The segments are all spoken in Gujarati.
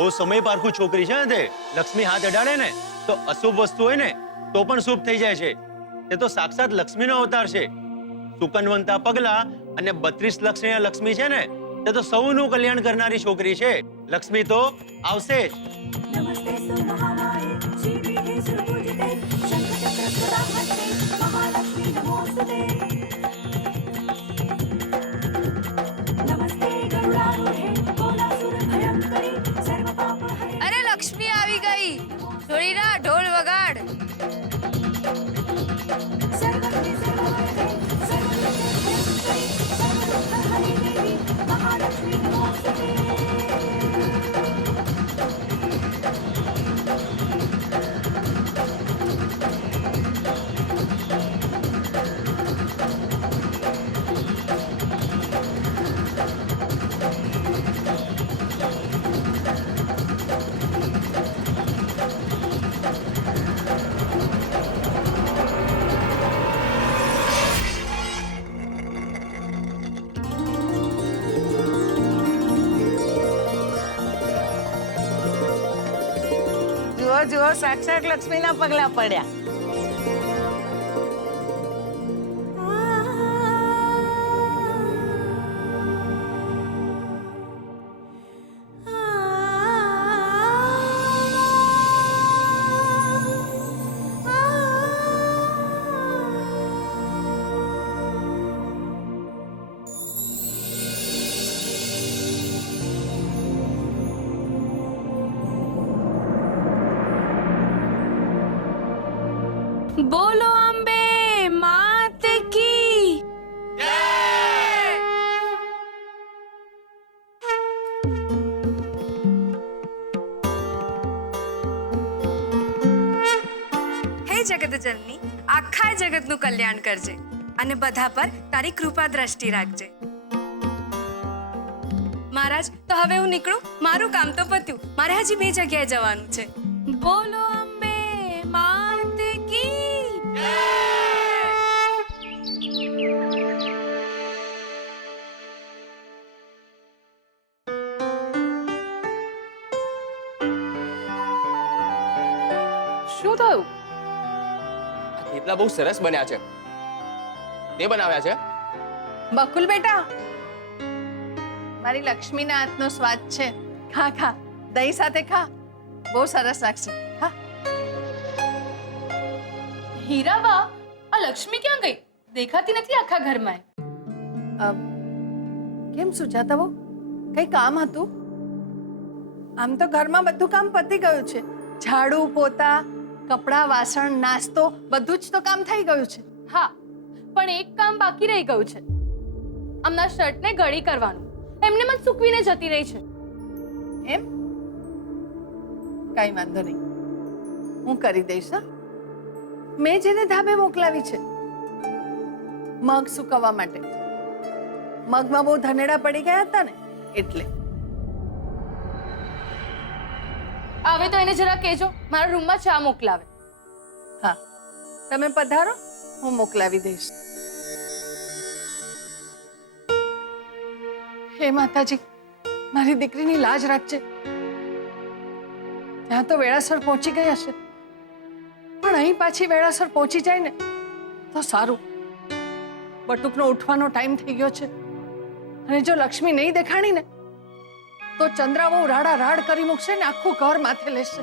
બહુ સમય પારખું છોકરી છે ને તે. લક્ષ્મી હાથ અડાડે ને તો અશુભ વસ્તુ હોય ને તો પણ શુભ થઈ જાય છે. તે તો સાક્ષાત લક્ષ્મીનો અવતાર છે. સુકનવંતા પગલા અને 32 લક્ષ્મીના લક્ષ્મી છે ને તે તો સૌનું કલ્યાણ કરનારી છોકરી છે. લક્ષ્મી તો આવશે જ. नमस्ते सुमहामाये श्रीपीठे सुरपूजिते शंखचक्रगदाहस्ते महालक्ष्मी नमोस्तुते नमस्ते गरुडारूढे कोलासुरभयंकरी सर्वपापहरे। अरे लक्ष्मी આવી ગઈ, થોડી ના ઢોલ વગાડ. सर्वज्ञ सर्ववरदे सर्वलोकभयंकरी सर्वदुःखहरे देवी महालक्ष्मी नमोस्तुते। જુઓ જુઓ સાક્ષાત લક્ષ્મીના પગલા પડ્યા. બોલો અંબે માત કી હે જગતજનની, આખા જગતનું કલ્યાણ કરજે અને બધા પર તારી કૃપા દ્રષ્ટિ રાખજે. મહારાજ, તો હવે હું નીકળું. મારું કામ તો પત્યું. મારે હજી 2 જગ્યાએ જવાનું છે. બોલો અંબે માત કી શું થયું? થેપલા બહુ સરસ બન્યા છે. તે બનાવ્યા છે? બકુલ બેટા, મારી લક્ષ્મીના હાથનો સ્વાદ છે. ખા ખા, દહીં સાથે ખા, બહુ સરસ લાગશે. ખા. હીરાબા, આ લક્ષ્મી ક્યાં ગઈ? દેખાતી નથી આખા ઘરમાં. કેમ સુજાતા બહુ, કઈ કામ હતું? આમ તો ઘરમાં બધું કામ પતી ગયું છે. ઝાડુ પોતા, કપડાં વાસણ, નાસ્તો, બધું જ તો કામ થઈ ગયું છે. હા, પણ એક કામ બાકી રહી ગયું છે. આમના શર્ટને ગળી કરવાનું. એમને મત સૂકવીને જતી રહી છે. એમ? કઈ વાંધો નહીં, હું કરી દઈશ. હા, મેં જેને ધાબે મોકલાવી છે મગ સુકવવા માટે. મગમાં બહુ ધનેડા પડી ગયા હતા ને એટલે. હવે તો એને જરા કહેજો મારા રૂમમાં ચા મોકલાવે. હા, તમે પધારો, હું મોકલાવી દઈશ. હે માતાજી, મારી દીકરીની લાજ રાખજે. ત્યાં તો વેળાસર પહોંચી ગઈ હશે, પણ અહીં પાછી વેળાસર પહોંચી જાય ને તો સારું. બટુકનો ઉઠવાનો ટાઈમ થઈ ગયો છે, અને જો લક્ષ્મી નહીં દેખાણી ને તો ચંદ્રા બહુ રાડા રાડ કરી મૂકશે ને આખું ઘર માથે લેશે.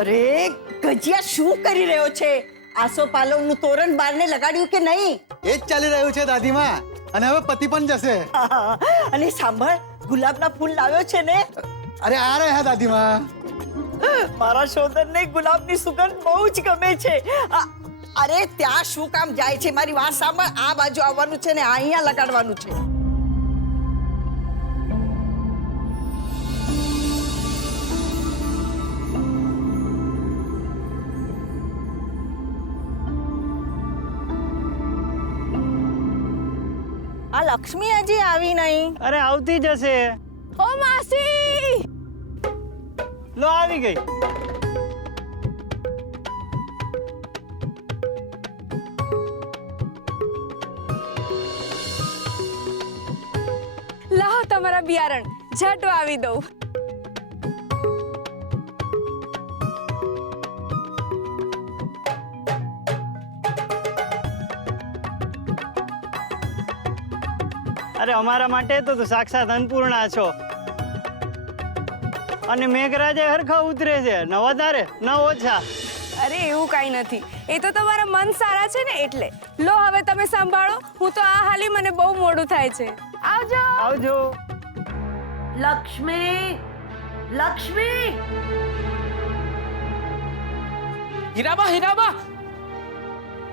અરે ગજિયા, શું કરી રહ્યો છે? આસોપાલવનું તોરણ બારને લગાડ્યું કે નહીં? એ જ ચાલી રહ્યું છે દાદીમાં, અને હવે પતિ પણ જશે. અને સાંભળ, ગુલાબના ફૂલ લાવ્યો છે ને? અરે આ રહ્યા દાદીમાં. મારા શોધનને ગુલાબની સુગંધ બહુ જ ગમે છે. અરે ત્યાં શું કામ જાય છે? મારી વાત સાંભળ, આ બાજુ આવવાનું છે ને અહીંયા લગાડવાનું છે. આ લક્ષ્મી હજી આવી નહીં. અરે આવતી જશે. ઓ માસી, લો આવી ગઈ. તમારા બિયારણ ઝટ વાવી દઉં. અરે અમારા માટે તો તું સાક્ષાત અન્નપૂર્ણા છો. અને મેઘરાજે હરખા ઉતરે છે, ન વધારે ન ઓછા. અરે એવું કાંઈ નથી, એ તો તમારા મન સારા છે ને એટલે. લો હવે તમે સંભાળો, હું તો આ હાલી મને બહુ મોડું થાય છે. આવજો. આવજો. લક્ષ્મી, લક્ષ્મી, હીરાબા, હીરાબા,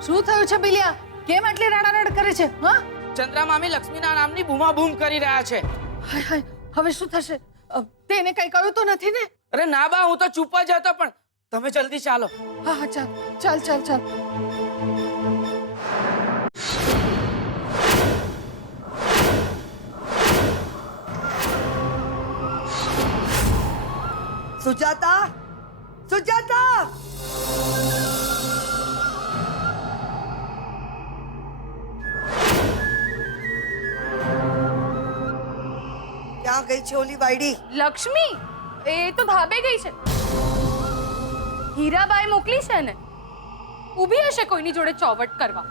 શું થયું છે બિલિયા? કેમ આટલી રાડારાડ કરે છે? હા, ચંદ્રા મામી લક્ષ્મીના નામની બૂમાબૂમ કરી રહ્યા છે. હાય હાય, હવે શું થશે? તેને કઈ કહ્યું તો નથી ને? અરે ના બા, હું તો ચૂપ જ હતો, પણ તમે જલ્દી ચાલો. હા હા, ચાલ ચાલ ચાલ ચાલ. સુજાતા, સુજાતા, ક્યાં ગઈ છે ઓલી વાયડી? લક્ષ્મી એ તો ધાબે ગઈ છે. હીરાબાઈ મોકલી છે ને, ઊભી હશે કોઈની જોડે ચોવટ કરવા.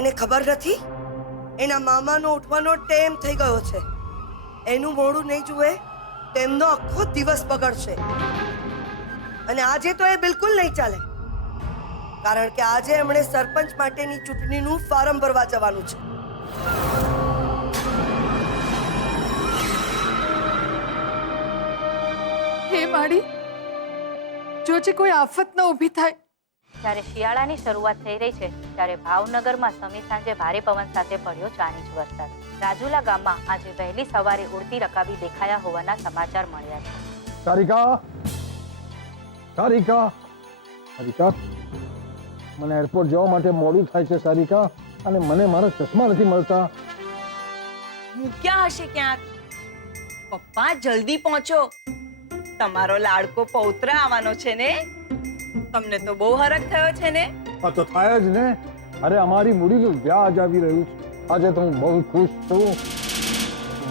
એને ખબર નથી એના મામાનો ઉઠવાનો ટાઈમ થઈ ગયો છે. એનું મોડું નહીં જુએ તો એમનો આખો દિવસ બગડશે. અને આજે તો એ બિલકુલ નહીં ચાલે, કારણ કે આજે એમણે સરપંચ માટેની ચૂંટણીનું ફોર્મ ભરવા જવાનું છે. હે માડી, જોજે કોઈ આફત ન ઊભી થાય. જ્યારે શિયાળાની શરૂઆત થઈ રહી છે ત્યારે ભાવનગરમાં સમી સાંજે ભારે પવન સાથે પડ્યો 4 ઇંચ વરસાદ. રાજુલા ગામમાં આજે વહેલી સવારે ઉડતી રકાબી દેખાયા હોવાના સમાચાર મળ્યા છે. સારિકા, સારિકા, સારિકા, મને એરપોર્ટ જવા માટે મોડું થાય છે સારિકા, અને મને મારા ચશ્મા નથી મળતા. ક્યાં હશે ક્યાંક? પપ્પા જલ્દી પહોંચો, તમારો લાડકો પૌત્ર આવવાનો છે ને. તમને તો બહુ હરખ થયો છે ને. આ તો થાય જ ને. અરે અમારી મૂડીનું વ્યાજ આવી રહ્યું છે. આજે તો હું બહુ ખુશ છું,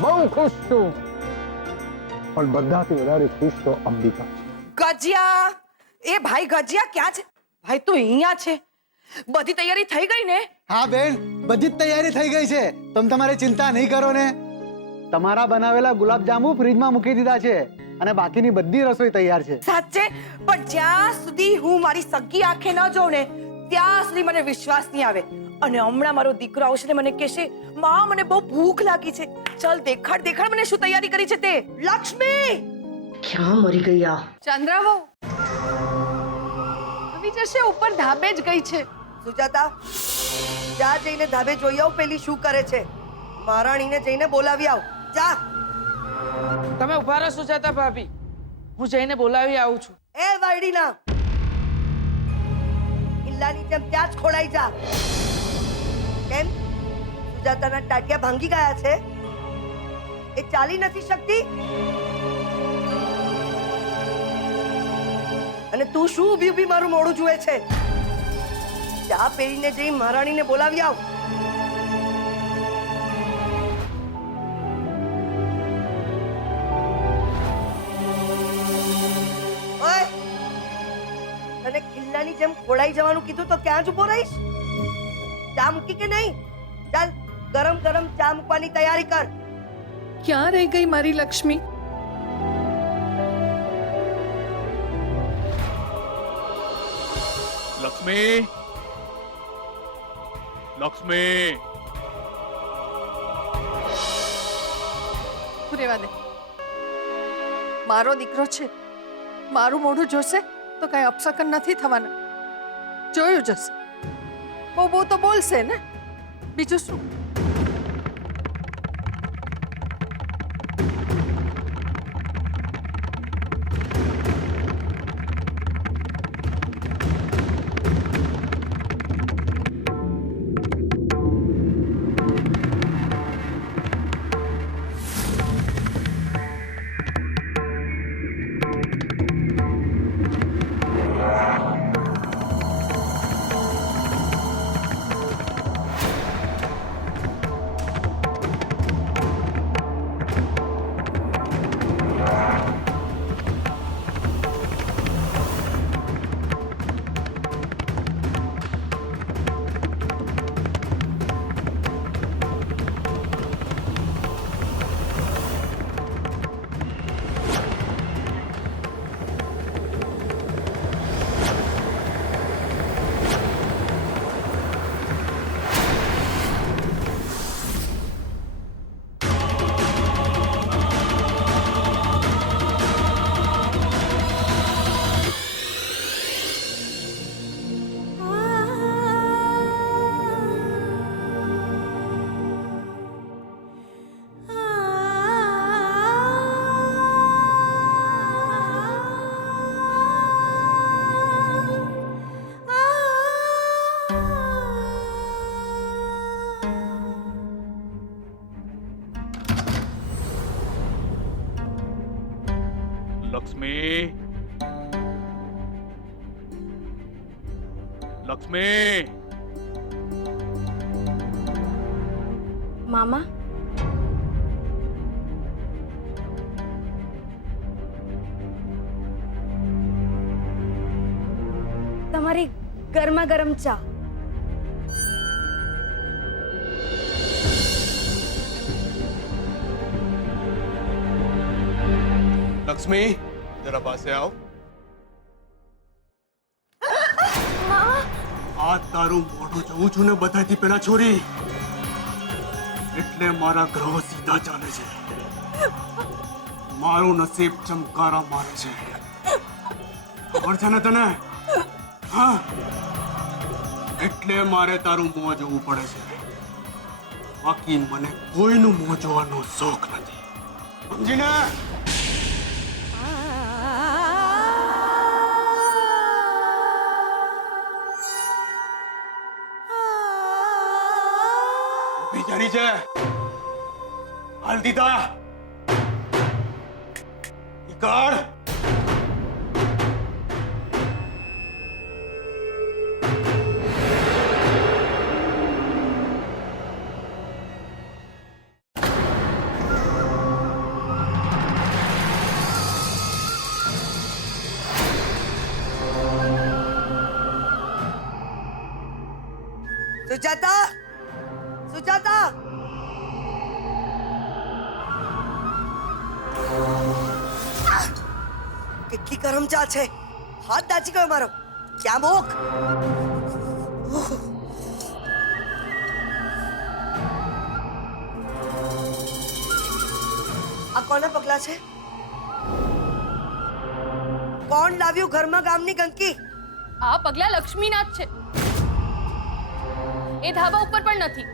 બહુ ખુશ છું. પણ બધાથી વધારે ખુશ તો અંબિકા છે. ગજિયા, એ ભાઈ ગજિયા ક્યાં છે? ભાઈ તો અહીંયા છે. બધી તૈયારી થઈ ગઈ ને? હા બેન, બધી જ તૈયારી થઈ ગઈ છે. તમે તમારે ચિંતા નહીં કરો ને. તમારા બનાવેલા ગુલાબજાંબુ ફ્રીજમાં મૂકી દીધા છે અને બાકીની બધી રસોઈ તૈયાર છે. સાચે? પણ જ્યાં સુધી હું મારી સગી આંખે ન જોઉં ને ત્યાં સુધી મને વિશ્વાસ નહીં આવે. અને હમણાં મારો દીકરો આવશે ને મને કહેશે, માં મને બહુ ભૂખ લાગી છે. ચાલ દેખાડ દેખાડ મને શું તૈયારી કરી છે તે. લક્ષ્મી ક્યાં મરી ગયા? ચંદ્રાવો આવી જશે, ઉપર ધાબે જ ગઈ છે. સુજાતા, જા જઈને ધાબે જોઈ આવ પેલી શું કરે છે. મહારાણીને જઈને બોલાવી આવ. જા. તમે ઉભા રહો સુજાતા ભાભી, હું જઈને બોલાવી આવું છું. એ વાયડીના કિલ્લાની જેમ ત્યાં જ ખોડાઈ જા. કેમ સુજાતાના ટાટિયા ભાંગી ગયા છે? એ ચાલી નથી શકતી? અને તું શું ઊભી ઊભી મારું મોઢું જુએ છે? ચા પહેરીને જઈ મહારાણીને બોલાવી આવ. ઓય, તને કિલ્લાની જેમ ખોડાઈ જવાનું કીધું તો ક્યાં જ ઉભો રહીશ? ચા મૂકી કે નહીં? ચાલ ગરમ ગરમ ચા મૂકવાની તૈયારી કર. ક્યાં રહી ગઈ મારી લક્ષ્મી? લક્ષ્મી, લક્ષ્મી, રેવા દે. મારો દીકરો છે, મારું મોઢું જોશે તો કઈ અપશકન નથી થવાના. જોયું જશે. બહુ બહુ તો બોલશે ને, બીજું શું? લક્ષ્મી, લક્ષ્મી, મામા તમારી ગરમા ગરમ ચા. લક્ષ્મી, જરા પાસે આવ. આ તારું મોઢું જોઉં છું ને બધાથી પેલા છોરી, એટલે મારા ગ્રહો સીધા ચાલે છે. મારું નસીબ ચમકારા મારે છે, ખબર છે ને તને? હા, એટલે મારે તારું મોં જોવું પડે છે, બાકી મને કોઈનું મોં જોવાનો શોખ નથી, સમજીને? બિચારી છે, હાલ દીધા નીકળ. સુજાતા, સુજાતા, કેટલી ગરમ ચા છે, હાથ દાજી ગયો મારો. ક્યાં ભૂખ? આ કોના પગલા છે? કોણ લાવ્યું ઘરમાં ગામની ગંદકી? આ પગલા લક્ષ્મીના જ છે. એ ધાબા ઉપર પણ નથી.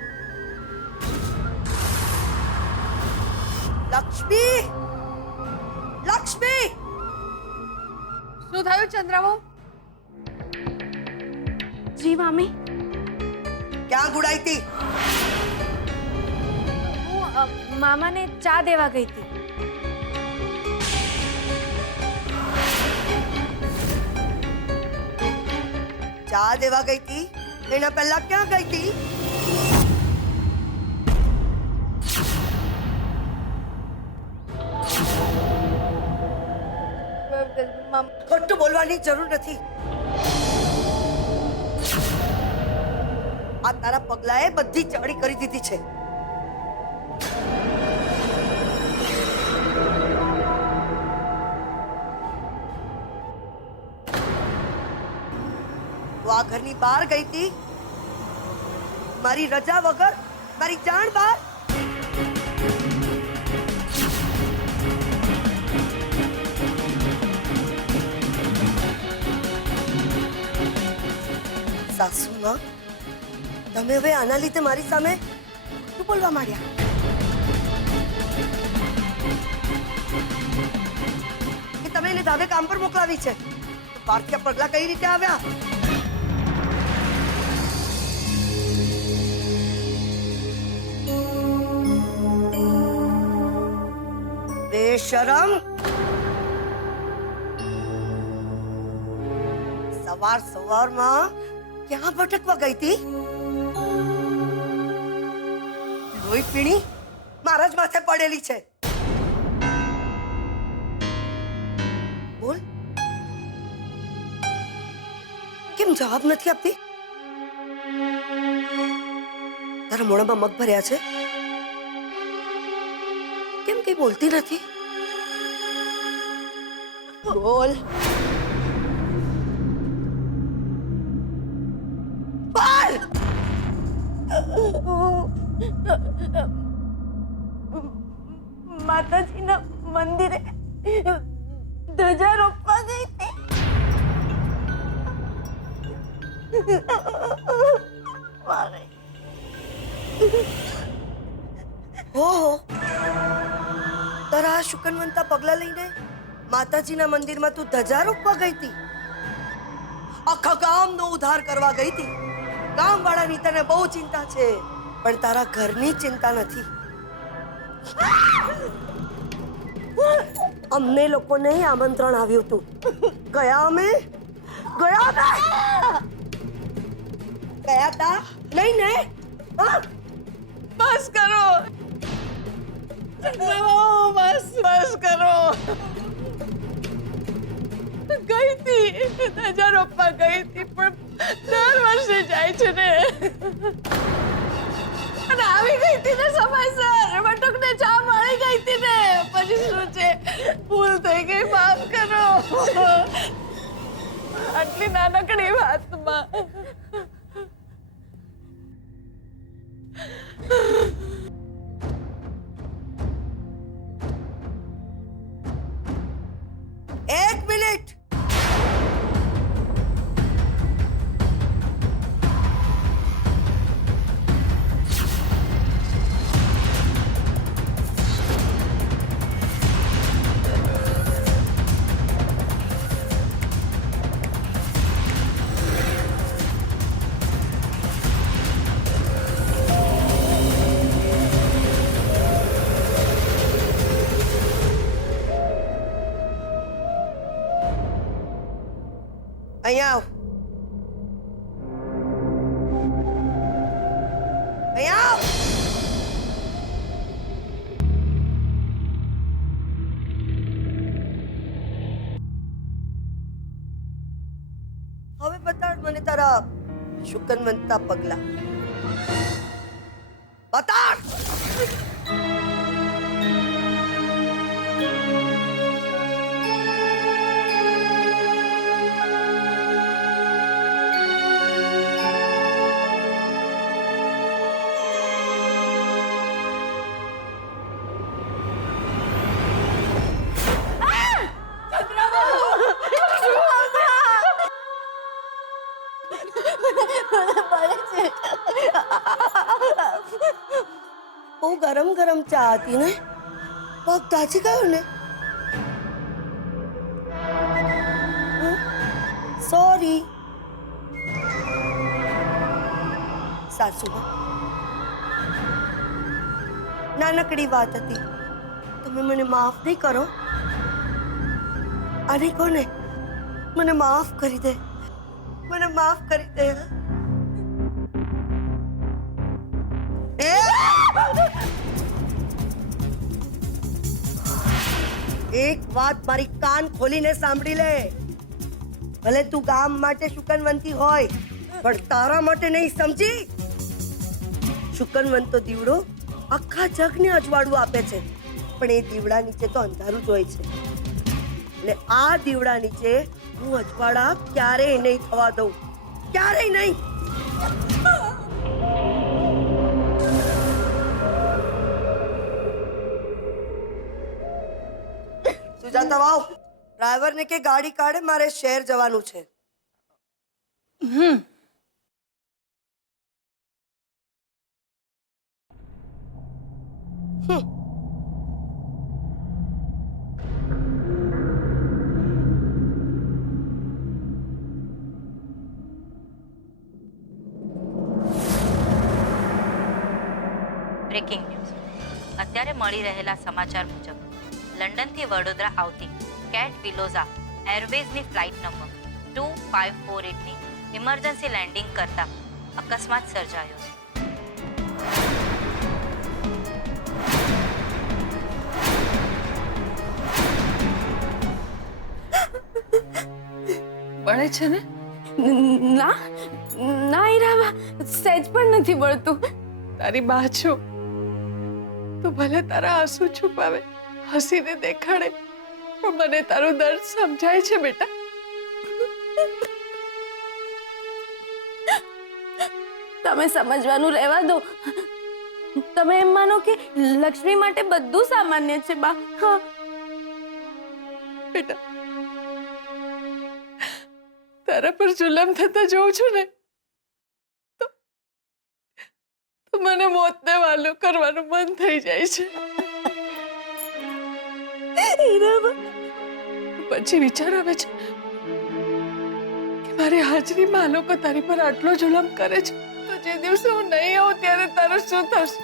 લક્ષ્મી, લક્ષ્મી, શું થયું ચંદ્રાબહુ? જી મામી. ક્યાં ગુડાઈ હતી? હું મામાને ચા દેવા ગઈ હતી. ચા દેવા ગઈ હતી? એના પહેલા ક્યાં ગઈ હતી? ખોટું બોલવાની જરૂર નથી. આ તારા પગલાએ બધી ચડી કરી દીધી છે. તું આ ઘરની બહાર ગઈ હતી મારી રજા વગર, મારી જાણ બહાર. સાસુમાં, તમે હવે આના લીધે મારી સામે શું બોલવા માંડ્યા? કે તમે એને ધાબે કામ પર મોકલાવી છે, બહારથી આ પગલા કઈ રીતે આવ્યા? બેશરમ, સવાર સવારમાં ક્યાં ભટકવા ગઈ હતી? લોહી પીણી મારા જ માથે પડેલી છે. બોલ, કેમ જવાબ નથી આપતી? તારા મોઢામાં મગ ભર્યા છે, કેમ કઈ બોલતી નથી? બોલ, બોલ. માતાજીના મંદિરે ધજા રોપવા ગઈ હતી. ઓહો, તારા શુકનવંતા પગલા લઈને માતાજીના મંદિરમાં તું ધજા રોપવા ગઈ હતી? આખા ગામનો ઉદ્ધાર કરવા ગઈ હતી. ગામવાળાની તને બહુ ચિંતા છે, પણ તારા ઘરની ચિંતા નથી. અમને લોકોને આમંત્રણ આવ્યું હતું. ગયા અમે ગયા તા નહીં ને? હા? બસ કરો, બસ કરો. ગઈ હતી, ધજા રોપવા ગઈ હતી, પણ દર વર્ષે જાય છે ને. અને આવી ગઈ હતી ને સમયસર, બટુકને ચા મળી ગઈ હતી ને. પછી શું છે, ભૂલ થઈ ગઈ, માફ કરો. આટલી નાનકડી વાતમાં એક મિનિટ. અહીંયા આવ. અહીંયા આવ. હવે બતાડ મને તારા શુકનવંતા પગલા. બતાડ. બહુ ગરમ ગરમ ચા હતી ને, પગ દાજી ગયો ને. સોરી સાસુમાં, નાનકડી વાત હતી, તમે મને માફ નહીં કરો? આને કોને મને માફ કરી દે, મને માફ કરી દે. એક વાત મારી કાન ખોલીને સાંભળી લે. ભલે તું ગામ માટે શુકનવંતી હોય, પણ તારા માટે નહીં, સમજી? શુકનવંતો દીવડો આખા જગને અજવાળું આપે છે, પણ એ દીવડા નીચે તો અંધારું જ હોય છે. અને આ દીવડા નીચે હું અજવાળા ક્યારેય નહીં થવા દઉં, ક્યારેય નહીં. સુજાતા વાવ, ડ્રાઈવરને કે ગાડી કાઢે, મારે શહેર જવાનું છે. Breaking news. અત્યારે મળી રહેલા સમાચાર મુજબ લંડનથી વડોદરા આવતી કેટ વિલોઝા એરવેઝની ફ્લાઇટ નંબર 2548ની ઇમરજન્સી લેન્ડિંગ કરતા અકસ્માત સર્જાયો છે. બળે છે ને? ના ના ઈરાબા, સહેજ પણ નથી બળતું. તારી બા છું, તું ભલે તારા આંસુ છુપાવે, હસીને દેખાડે, પણ મને તારું દર્દ સમજાય છે બેટા. તમે સમજવાનું રહેવા દો. તમે એમ માનો કે લક્ષ્મી માટે બધું સામાન્ય છે બા. હા બેટા, તારા પર જુલમ થતા જોઉં છું ને, તો મને મોતને વાલું કરવાનું મન થઈ જાય છે. પછી વિચાર આવે છે કે મારી હાજરીમાં આ લોકો તારી પર આટલો જુલમ કરે છે, તો જે દિવસે હું નહીં આવું ત્યારે તારું શું થશે?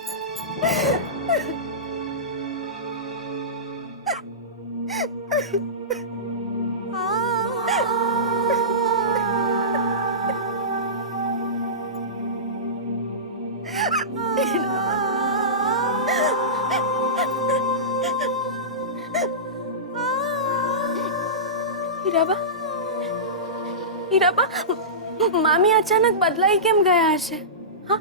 હીરાબા, હીરાબા, મામી અચાનક બદલાઈ કેમ ગયા હશે? હા,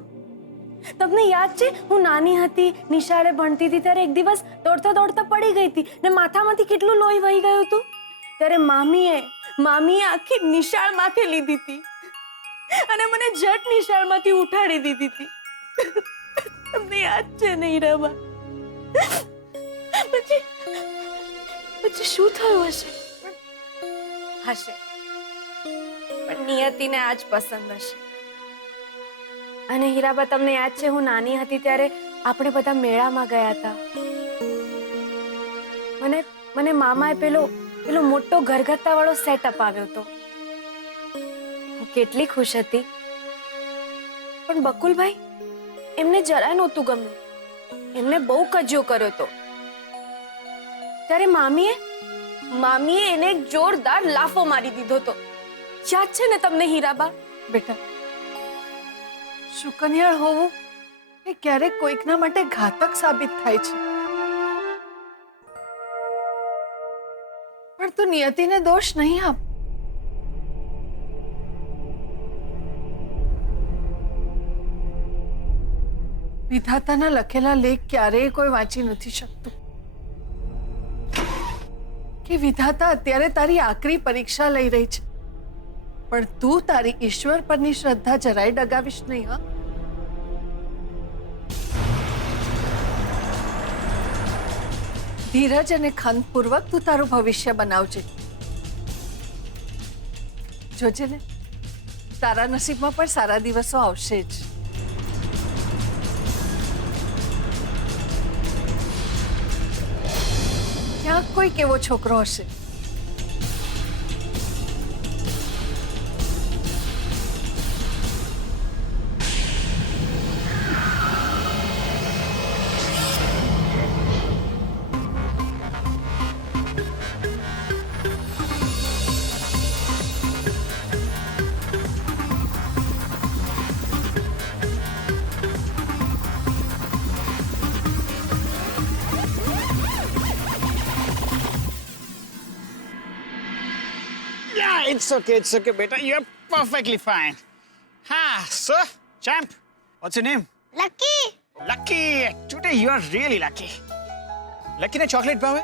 તમને યાદ છે હું નાની હતી, નિશાળે ભણતી હતી ત્યારે એક દિવસ દોડતા દોડતા પડી ગઈ હતી ને માથામાંથી કેટલું લોહી વહી ગયું હતું. ત્યારે મામીએ આખી નિશાળ માથે લીધી હતી અને મને જટ નિશાળમાંથી ઉઠાડી દીધી હતી. તમને યાદ છે ને હીરાબા? પછી શું થયું હશે? પણ નિયતિને આ જ પસંદ હશે. અને હીરાબા, તમને યાદ છે હું નાની હતી ત્યારે આપણે બધા મેળામાં ગયા હતા. મને મામાએ પેલો મોટો ઘરગથ્થા વાળો સેટ અપાવ્યો હતો. હું કેટલી ખુશ હતી. પણ બકુલભાઈ, એમને જરાય નહોતું ગમ્યું. એમને બહુ કજિયો કર્યો હતો. ત્યારે મામીએ એને એક જોરદાર લાફો મારી દીધો હતો. યાદ છે ને તમને હીરાબા? બેટા, શુકનિયાળ હોવું એ ક્યારેક કોઈકના માટે ઘાતક સાબિત થાય છે. પણ તું નિયતિને દોષ નહીં આપ. વિધાતાના લખેલા લેખ ક્યારેય કોઈ વાંચી નથી શકતું. કે વિધાતા અત્યારે તારી આકરી પરીક્ષા લઈ રહી છે, પણ તું તારી ઈશ્વર પરની શ્રદ્ધા જરાય ડગાવીશ નહીં. હા, ધીરજ અને ખંતપૂર્વક તું તારું ભવિષ્ય બનાવજે. જોજે ને, તારા નસીબમાં પણ સારા દિવસો આવશે જ. ક્યાંક કોઈક એવો છોકરો હશે Yeah, it's okay, beta. You're perfectly fine. So, champ, what's your name? Lucky. Lucky. Today you are really lucky. Lucky ne chocolate ભાવે?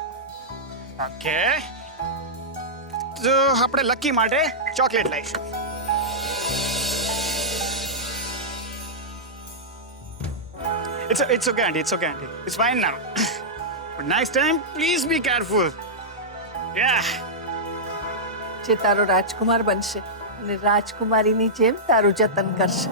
Okay. તો આપણે લકી માટે ચોકલેટ લઈશું. It's okay, auntie. It's fine now. But next time, please be careful. Yeah. જે તારો રાજકુમાર બનશે અને રાજકુમારીની જેમ તારું જતન કરશે.